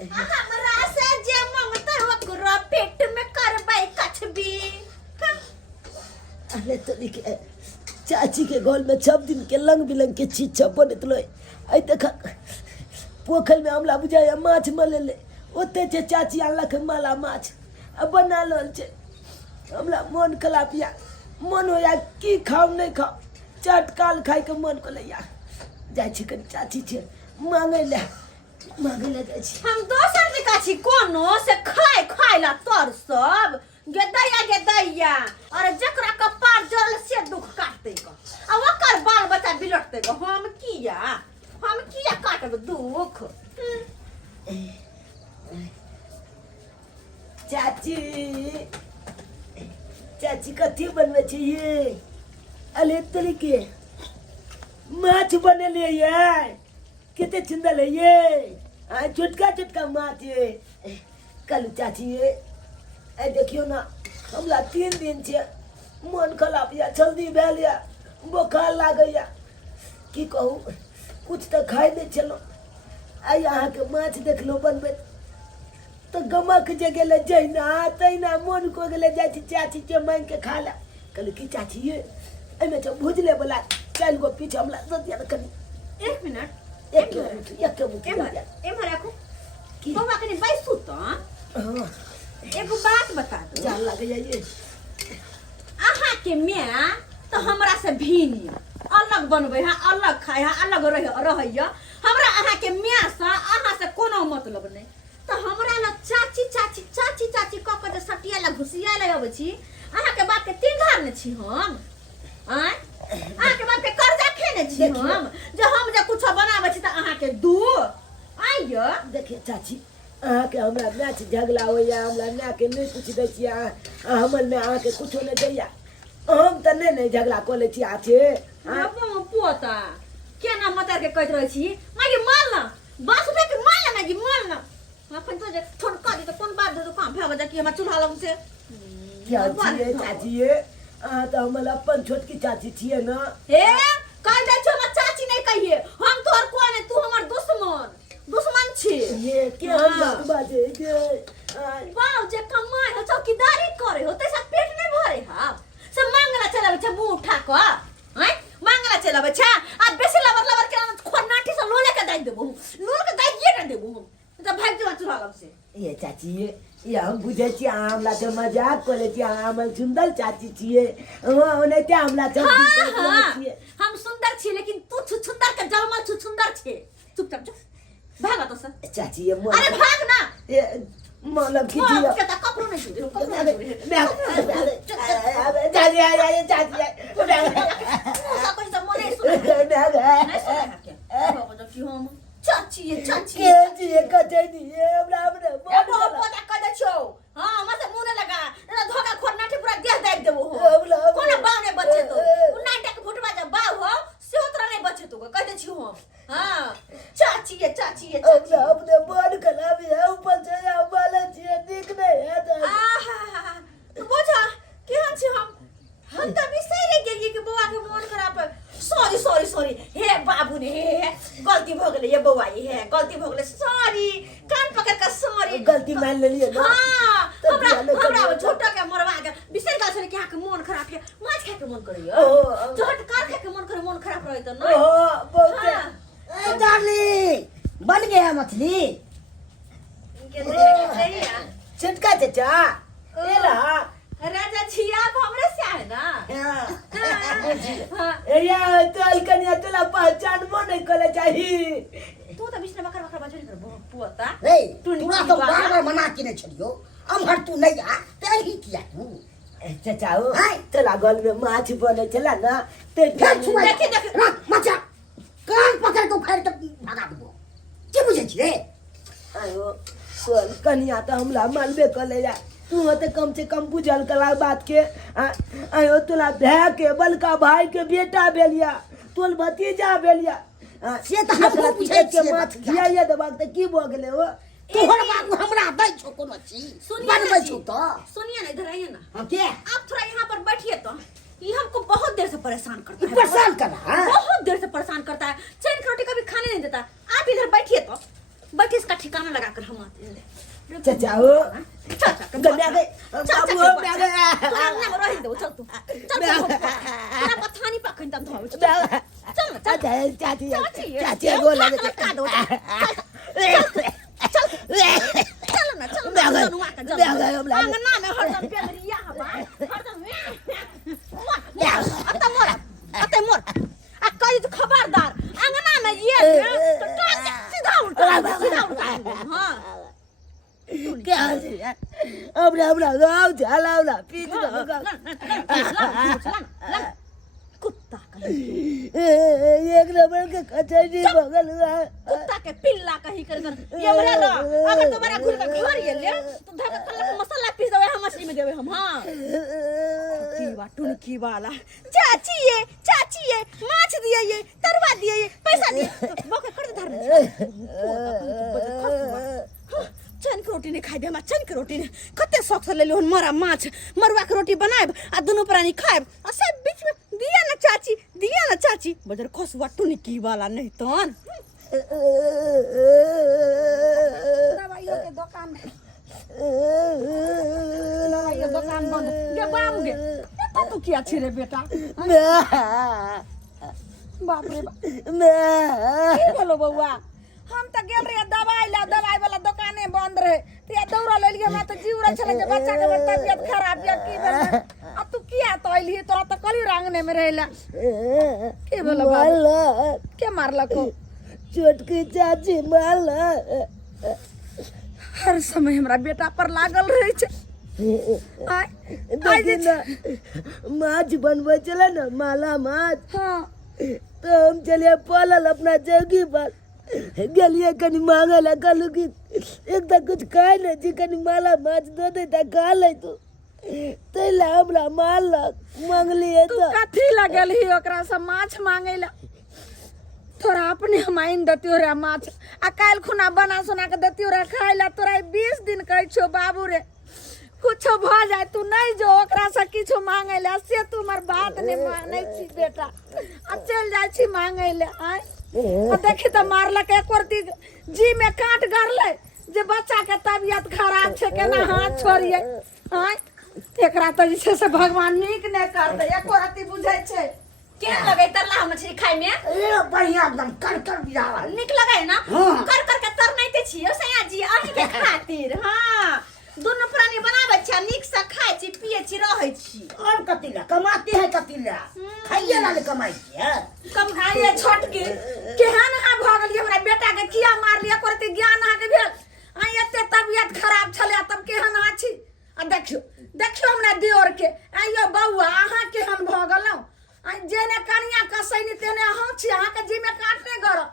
हमरा से जे मांगते हो करो पेट में करबै कछबी। अरे तो के चाची के घर में सब दिन के लंग बिलंग के चीज सब बनत लो। आई देख पोखर में हमला बुझाया माछ मलेले ओते जे चाची आनला के माला माछ अब बना लल छे। हमला मन कलापिया मन होया की खाओ नहीं खाओ चटकाल खाई के मन को लैया जाय छी कन चाची छे मांगे ले जाय छी। हम दोसर दिका छी कोनो से खाय खाय ला तोर सब गेदैया अरे जकरा कपार जल से दुख काटते ग आ ओकर बाल बच्चा बिलटते ग हम किया काटब दुख। चाची कथी बनवे छी ये अले तरीके माछ बनेले ये कितने चिंदल है ये छोटका माछ ये कल चाची ये देखियो ना हमला 3 दिन से मन खराब या जल्दी भेल या बुखार लागैया की कहू कुछ तो खाई नहीं चलो आई यहाँ के माछ देख लो बनबे तो गमक जे गेले जैना तैना मन को गेले जाय छी चाची के मांग के खा ला कल की चाची ये एमे तो भुजले वाला 4 गो पीछ हमला दे दिया कनी 1 मिनट एम राखो की बौआ कनी बैसू तो हां एगो बात बता दो जान लगे ये आहा के मैं तो हमरा से भिन्न अलग बनबे है अलग खाए है अलग रहैया हमरा आहा के मैं से आहा से कोनो मतलब नहीं तो हमरा ला चाची क के जे सटिया ला घुसिया ले आबै छी आहा के बाप के 3 धार ने छी हम आय आहा के बाप के कर्जा खेने छी हम जे कुछ बनाबै छी त आहा के दू आइयो देखिए चाची के हमरा मैच झगड़ा होया हमरा ना के नहीं कुछ दै छी हमर में के कुछो नहीं दैया हम त नहीं झगड़ा को ले छी आछे हम पोता केना मतर के कहत रहै छी मागी माल ना बासुबे के माल ना मागी माल ना अपन तो जे ठोड़का दे तो कोन बात दे तो काम भेबा जा कि हमरा चूल्हा लग से क्या छी चाची ये तो हमर अपन छोटकी चाची छिए ना हे कह दे छो हम चाची नहीं कहिए हम तोर कोन है तू हमर दुश्मन छी ये क्या बाजे के वाह जे कमाई हो चौकीदारी करे हो तैसा पेट नहीं भरे हा सब मांगला चलाबे छ मुंह उठा क हैं मांगला चलाबे छ आ बेसी लबर के खोनाटी से लोले के दाइ देबो लोल के दाइ के देबो त भाग जो चूल्हा लग से ये चाची ये हम बुझे छी हमला तो मजाक करे छी हम सुंदर चाची छिए ओने ते हमला छिए हम सुंदर छी लेकिन तू छुछुंदर के जलमल छुछुंदर छे चुपचाप जा भाग तो सर चाची ये अरे भाग ना ये मतलब की जी के त कपड़ो नहीं छुटे चाची सब कुछ तो मोने सुन नहीं सुन कि हम चाची के जी कते दिए हमरा ए पोता कद छौ हां मसे मुंह न लगा ना धोका खोरनाठी पूरा देह दाब देबो हो कोना बाव ने बचे तो उ नाटक फुटवा जा बाव हो से उतरा नहीं बचे तो कह दे छी हम हां चाची अपने बड़ खराब है ऊपर से या वाला छी दिख नहीं है तो आहा तू बोझा केहन छी हम त बिसैरे गेलिए कि बौआ के मन खराब है सॉरी हे बाबू ने हे गलती भ गेलै ये बौआ ये गलती भ गेलै सॉरी कान पकड़ के सॉरी गलती मान लेलिए ना हां हमरा झूठा के मरवा के बिसैर गेल छले कि आहा के मन खराब है माछ खाए के मन करैया झट कार खाए के मन करे मन खराब रहै त न बहुत डार्लिंग बन गया मछली छिटका चाचा ये रहा राजा छिया हमरे से है ना या तो अलकनिया तोला पहचान मो नहीं करे चाहिए तू तो बिस्तर बकर बजरी कर पुअता नहीं तूना तो बार मना के नहीं छलियो हम हर तू नहीं आ तेल ही किया तू चाचा हो तोला गल में माछ बने चला ना ते देख मचा कान पकड़ के फाड़ के भगा दबो के बुझे छी रे आयो सोल कनिया तो हमला मालबे कले या तू तो कम से कम बुझल कला बात के आयो तोला भै के बलका भाई के बेटा बेलिया तोल भतीजा बेलिया से त हम पूछे के माछ खियाइए दबाक त की भ गेले हो तोहर बाबू हमरा दै छौ कोनो चीज बनबै छौ त सुनिए ना इधर आइए ना हम के आप थोड़ा यहाँ पर बैठिए तो ये हमको बहुत देर से परेशान करता है परेशान कर रहा है बहुत देर से परेशान करता है चैन की रोटी कभी खाने नहीं देता आप इधर बैठिए तो बैठ इसका ठिकाना लगा कर हम आते हैं चाचा हो चाचा गन्ना के बाबू हो मैं गए तू अंगना में रही दो चल तू चल तेरा पथानी पकड़ दम धो चल चाचा चाची चाची वो बोला लगा दो चल ना चल अंगना में हरदम पेलरिया हवा हरदम अते मोर आ कई तो खबरदार अंगना में ये तो टांग सीधा उल्टा हां क्या अब गाँव चला पीछ कुत्ता एक नंबर के कचौड़ी बगल हुआ कुत्ता के पिल्ला कहीं कर ये बोला लो अगर तुम्हारा घुर का घर ये ले तो धक कल मसाला पीस देवे हम मछली में देवे हम हां टुनकी वाला चाची ये माछ दिए ये तरवा दिए ये पैसा दिए बके कर दे धर चन के रोटी ने खाई दे हमरा चन के रोटी ने कते शौक से ले लो मरा माछ मरुआ के रोटी बनाएब आ दोनों प्राणी खाएब आ सब बीच में दिया ना चाची बजर खसुआ टुनकी वाला नहीं तन दवाइयों के दुकान बंद गे बाम गे तू क्या छी रे बेटा बाप रे बाप की बोलो बउआ हम त गेल रे दवाई वाला दुकाने बंद रहे ते दौड़ा ले लिए हमरा त जीवरा छले के बच्चा के तबियत खराब या की भेल अब तू किया तो आइली तोरा त कली रांगने में रहेला के बोलो बाबू के मारला को छोटकी चाची मारला हर समय हमरा बेटा पर लागल रहे छे माछ बनबे चले ना माला माछ हां तो हम चलिए पलल अपना जगी पर गलिए कनी मांगे ला कहलू कि एक तक कुछ खाए ना जी कनी माला माछ दो दे ता खा ले तू तेला हमरा मारलक मांगलिए तू कथी लगल ही ओकरा से माछ मांगेला थोड़ा अपने हमाइन दतियो रे माछ आ काल खुना बना सुना के दतियो रे खाइला तोरा 20 दिन कहै छो बाबू रे कुछो भ जाए तू नहीं जो ओकरा से किछो मांगेला से तू हमर बात ने मानै छी बेटा आ चल जाय छी मांगेला आय आ देखि त मारलक एक वर्ती जी में काट गरले जे बच्चा के तबियत खराब छे केना हाथ छोड़िए आय एकरा त जे से भगवान नीक ने करते एक वर्ती बुझै छे के लगे तरला मछली खाए में बढ़िया एकदम कर बियावा निक लगे ना कर के तर नहीं ते छियो सैया जी अही के खातिर हां दोनों प्राणी बनावे छ निक से खाय छी पिए छी रहै छी और कतिला कमाते हैं कतिला खाइए ना ले कमाई है कम खाइए छोटकी केहन हा भगल हमरा बेटा के किया मार लिया करते ज्ञान हा के भेल आ एते तबियत खराब छले तब केहन हा छी आ देखियो हमरा दियोर के आइयो बौआ अहाँ केहन भगलौ आ जेने कनिया कसैनी तेने अहाँ छी अहाँ के जी में काटने गरो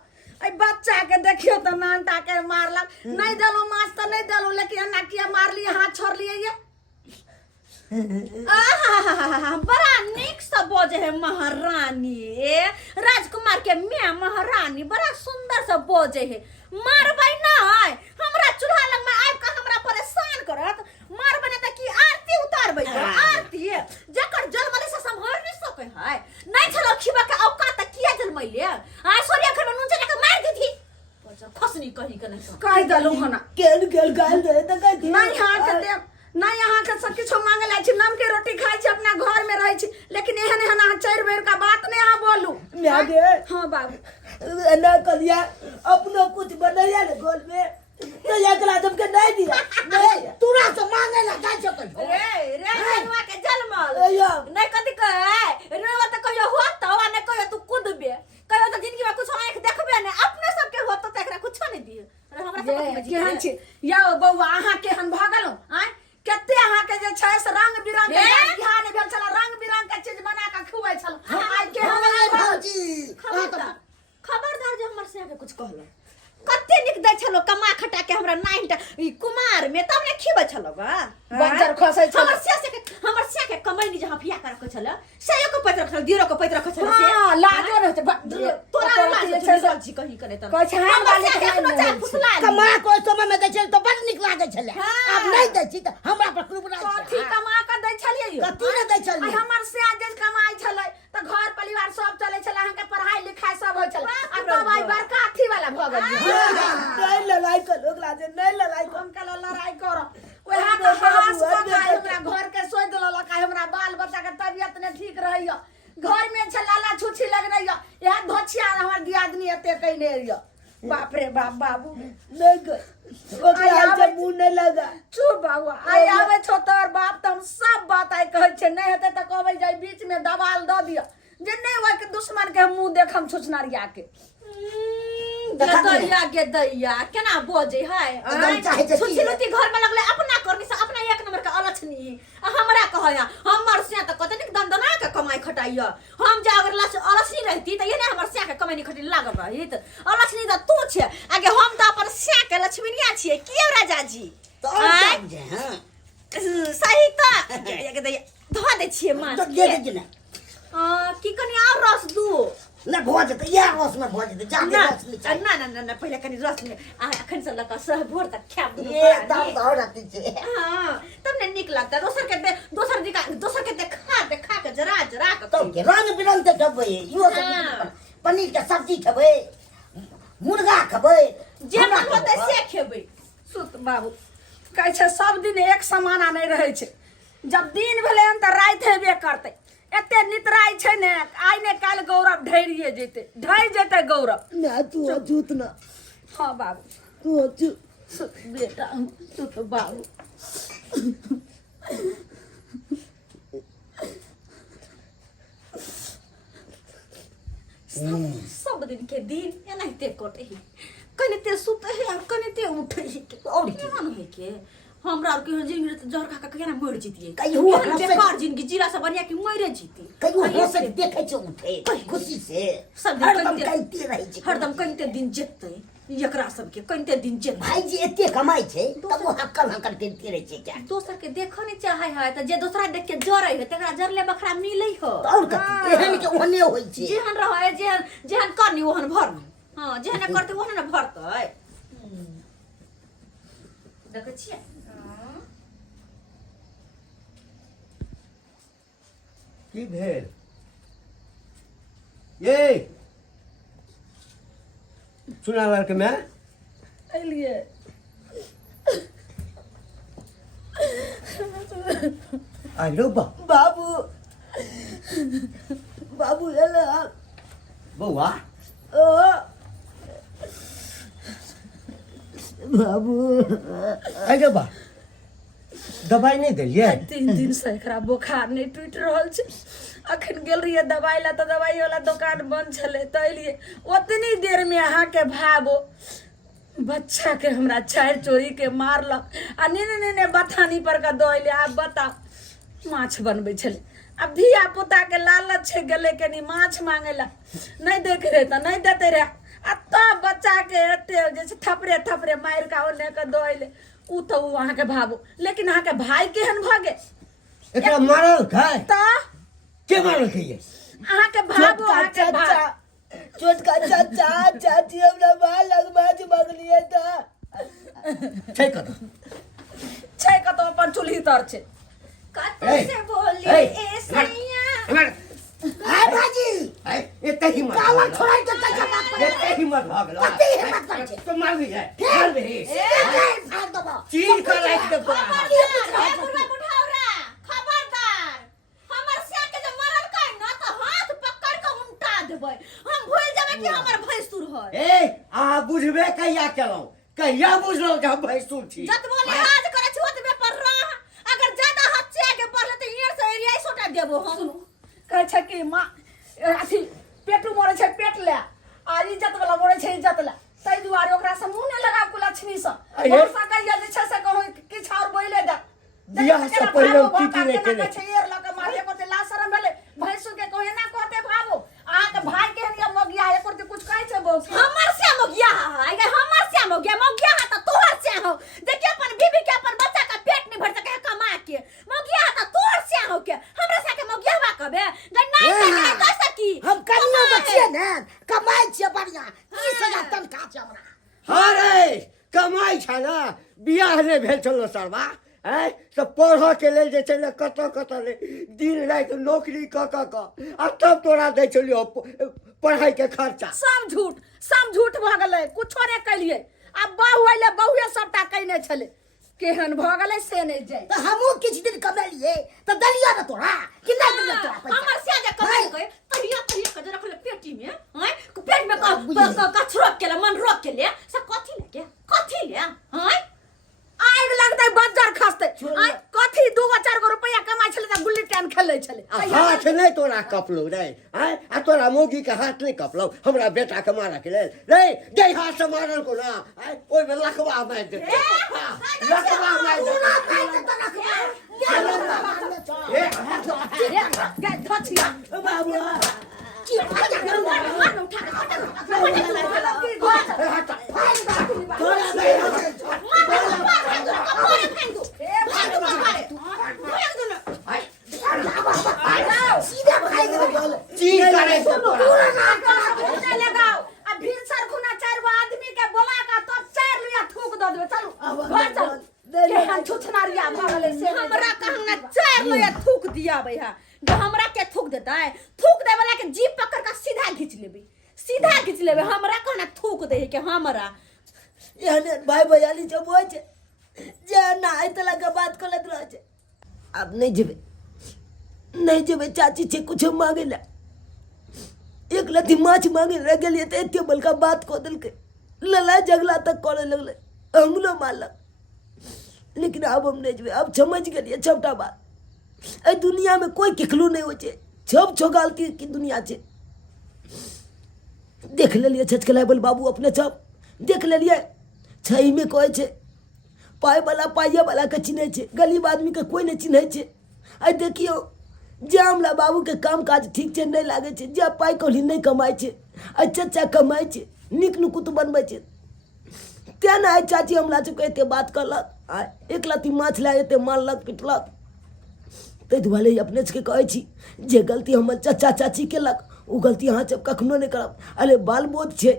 आई बच्चा के देखियो त नानटा के मारलक नहीं देलो माछ त नहीं देलो लेकिन अन्ना किया मार लिए हाथ छोड़ लिए ये बड़ा निक से बोझे है महारानी राजकुमार के मैं महारानी बड़ा सुंदर से बोझे है मारबै नहीं हमरा चूल्हा लग में आब के हमरा परेशान करत मारबै नहीं त की आरती उतारबै आरती जकर जलमली से संभाल नहीं सकै है नहीं छलो खिबा के औकात किया जलमैले आ सोरिया घर में नून चला के मार दी थी खसनी कहीं के नहीं कह दलु हना केल गाल दे त कह दी नहीं हां के दे नहीं यहाँ के सब किछो मांगला छी नम के रोटी खाई छी अपना घर में रही छी लेकिन एहन एहन अहाँ 4 बेर का बात नहीं अहाँ बोलू मैं गे हां बाबू ना करिया अपनो कुछ बनाया ना गोल में तो एकला तुमके नहीं दिया नहीं तूरा तो मांगे ना जा सको रे मनवा के जलमल अयो नहीं कथि कहे रेवा त कहियो होत वा नहीं कहियो तू कूदबे कहियो त जिंदगी में कुछ आंख देखबे ने अपने सब के होत त एकरा कुछ नहीं दिए अरे हमरा सब केहन छी या बौआ अहाँ केहन भागलो आय कते अहाँ के जे छै से रंग बिरंग के बिहान भेल छला रंग बिरंग के चीज बना के खुआइ छल आइ के हमरा भौजी खबरदार जे हमर से कुछ कहलो कते निक दै छलो कमा खटा के हमरा नाइट ई कुमार में तब ने खिबै छलो बा बंजर खसै छल हमर से के कमैनी जे हफिया कर के छल से एको पैत रखल दिरो के पैत रखल छल से हां लाजो न तोरा लाज छै सब्जी कहीं करे त कह छै हम वाले कमा को समय में दै छल तो बड़ निक लागे छले अब नहीं दै छी त हमरा पर कुबरा कथि कमा के दै छलिए कथि ने दै छलिए हमर से जे कमाई छलै त घर परिवार सब चले छले अहाँ के पढ़ाई लिखाई सब होय छले आ तब आई बड़का अथी वाला भ गेल लड़ाई जे नहीं लड़ाई कर हम कल लड़ाई कर ओहा तो हास पका हमरा घर के सोच देला का हमरा बाल बच्चा के तबियत ने ठीक रहइया घर में छलाला छुछी लग रही यह धोछिया हमर दियादनी एते कहने रहिया बाप रे बाप बाबू नहीं कर ओके आज मुंह नहीं लगा चुप बाबू आई आवे छो तोर बाप त हम सब बात आई कहै छै नहीं हेते त कहबै जाई बीच में दबाल द दिया जे नहीं होय के दुश्मन के मुंह देखम छुछनारिया के दैया के दैया केना बोझे है सुचिलुती घर में लगले अपना करनी से अपना एक नंबर के अलछनी हमरा कहया हमर से त कतनी दंदना के कमाई खटाइया हम जा अगर अलछनी रहती त ये ने हमर से के कमाई खटी लागल रही त अलछनी त तू छे आगे हम त अपन से के लक्ष्मीनिया छिए कियो राजा जी तो हम जे हां सही त के दैया धो दे छिए मां दे दे ना की कनी और रस दू ना भोज त या रस में भोज दे जाके रस में ना पहिले कनी रस में अखन से लका सह भोर तक खाब ये दाम तो रहती छे हां तब ने निक लगता दोसर के देखा के जरा के तो के रंग बिरंग के खबै यो सब पनीर के सब्जी खबै मुर्गा खबै जे मन होते से खेबै सुत बाबू कहै छै सब दिन एक समान नहीं रहे छै जब दिन भेले त रात हेबे करते एते नितराई छै ने आइ ने काल गौरव ढेरिए जेते गौरव ना तू अछूत ना हां बाबू तू अछूत बेटा तू तो बाबू सब दिन के दिन एनाहिते कटे है कनिते सुते है और कनिते उठे है और केना है के हमरा और के जिंदगी त जहर खा के केना मर जीतिए कहियो बेकार जिंदगी जीरा से बढ़िया कि मरे जीती कहियो हंसे देखे छै उठे खुशी से सब हरदम कहते रहे छै हरदम कनिते दिन जेतै एकरा सब के कनिते दिन जेतै भाई जी एते कमाई छै तब वो हक्कल करते रहे छै क्या दोसर के देखो नहीं चाहे है त जे दोसरा देख के जरै है तकरा जरले बखरा मिलै हो और कथि एहन के ओहने होई छै जेहन रहै जेहन करनी ओहन भरनी हां जेहन करते ओहन न भरतै देखै छियै की भेल ये सुना लड़के में एलिए आइलो बाबू बाबू एला बउआ ओ बाबू आइलो बा दवाई नहीं दिलिए 3 दिन से एकरा बुखार नहीं टूट रहल छै अखन गेल रहिए दवाई ला त दवाई वाला दुकान बंद छले त एलिए ओतनी देर में अहाँ के भाबो बच्चा के हमरा चार चोरी के मारलक आ ने बथानी पर का दोइले आप बता माछ बनबै छले अब धिया पुता के लालच छै गेले कनी माछ मांगेला नहीं देख रहे त नहीं देते रहे आ तब बच्चा के एते जैसे थपरे मार का ओने के दोइले उ तो वहां के भाबो लेकिन अहाँ के भाई केहन भ गे एकरा मारल खाय त के मारल खाय अहाँ के भाबो अहाँ के भाई छोटका चाचा चाची हमरा बालक माछ मांगलिए त छै कत छै कतो अपन चूल्ही तर छै कत से बोली ए सैया हाय भाजी एते ही मत काला छोड़ाई त कैसा बात करे एते ही मत भागलो कते हिम्मत कर छै तो मार भी जाए मार भी फाड़ दबा चीर कर राख दे बुढ़वा बुढ़ावरा खबरदार हमर से के जे मरल काई न त हाथ पकड़ के उल्टा देबै हम भूल जाबे कि हमर भैंसुर है ए आ बुझबे कहिया केलौ कहिया बुझलो जे हम भैंसुर छी जतबो लिहाज करे छी ओतबे पर रह अगर ज्यादा हाथ से आगे बढ़ले त ईयर से एरिया सोटा देबो हम कहै छै कि मां अथी पेटू मरे छै पेट ले आ इज्जत वाला मरे छै इज्जत ले तै दुआरे ओकरा से मुंह ने लगा कुलछनी से वर्षा कहिया जे छै से कहै किछ और बोइले दे बियाह से पहिले की रे के छै एर लगा मारे को ला शरम भेले भैंसु के कहै ना कहते भाबो आ के भाई के हनिया मगिया एको ते कुछ कहै छै बौ हमर से मगिया है हमर से मगिया है त तोहर से हो देखिए अपन बीबी के अपन बच्चा का पेट नहीं भर सके कमा के मगिया है त तोहर से हो के हमरा से के मगिया बा कबे नहीं कर सकी हम कनियो बचिए ने कमाई छिए बढ़िया 30000 तनखा छै हमरा हां रे कमाई छ ना बियाह ने भेल छलो सरबा है तो पढ़ के लेल जे छै कत ले दिन रात नौकरी क आ तब तोरा दे छलियो पढ़ाई के खर्चा सब झूठ भ गेलै कुछो ने कलिए अब बहु आइले बहुए सब ने छले केहन भ गेलै से नहीं जाए तो हमू किछ दिन कमाइए तो दलिया ना तोरा कि नहीं दलिया तोरा पैसा हमर से जे कमाई गए तहिया के रखले पेटी में हैं पेट में का छरोक केला मन रोक के ले से कथी ले हैं आग लगतै बज्जर खसतै आइ कथी 2-4 गो रुपया कमाइ छले त गुल्ली टैन खेलै छले हाथ नहीं तोरा कपलो रे हैं आ तोरा मोगी के हाथ नहीं कपलो हमरा बेटा के मारा के लेल रे दे हाथ से मारल को ना हैं ओइ में लखवा मार दे लखवा मार दे बाबू की भजा करू मन उठा चीज करे तो तोरा लगाओ आ भीतर खुना 4 गो आदमी के बोला का तब 4 लिया थूक द देबे चलू घर चल केहन छुछनारिया भ गेलै से हमरा कहना 4 लोया थूक दिया भैया जो हमरा के थूक देता है थूक दे वाला के जीप पकड़ के सीधा खींच लेबे हमरा कहना थूक दे के हमरा एहने भाई भैयाली जब होय छे जे ना आइ तला के बात करत रह छे अब नहीं जेबे चाची छे कुछ मांगे ला एक लथी माछ मांगे रह गेलिए त एते बलका बात को दिल के लला जगला तक करे लगले अंगुलो मारलक लेकिन अब हम नहीं जेबे अब समझ गेलिए सबटा बात ए दुनिया में कोई किखलू नहीं होय छे सब छोगालती की दुनिया छे देख लेलिए छचकला बोल बाबू अपने सब देख लेलिए छई में कोई छे पाए वाला के चिन्हे छे गरीब आदमी के कोई नहीं चिन्हे छे आई देखियो जे हमरा बाबू के काम काज ठीक छे नहीं लागे छे जे पाई कौड़ी नहीं कमाई छे आई चाचा कमाई छे निक नुकुत बनबै छे ते ना आई चाची हमरा से एते बात करलक आ एक लाती माछ ला एते मारलक पिटलक तै दुआरे अपने से कहै छी जे गलती हमर चाचा चाची केलक उ गलती अहाँ सब कखनो नहीं करब अरे बाल बोध छे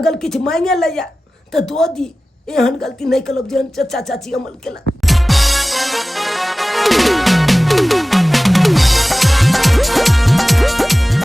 अगर किछ मांगे लैया तो दो दी एहन गलती नहीं करब जेहन चाचा चाची अमल केलक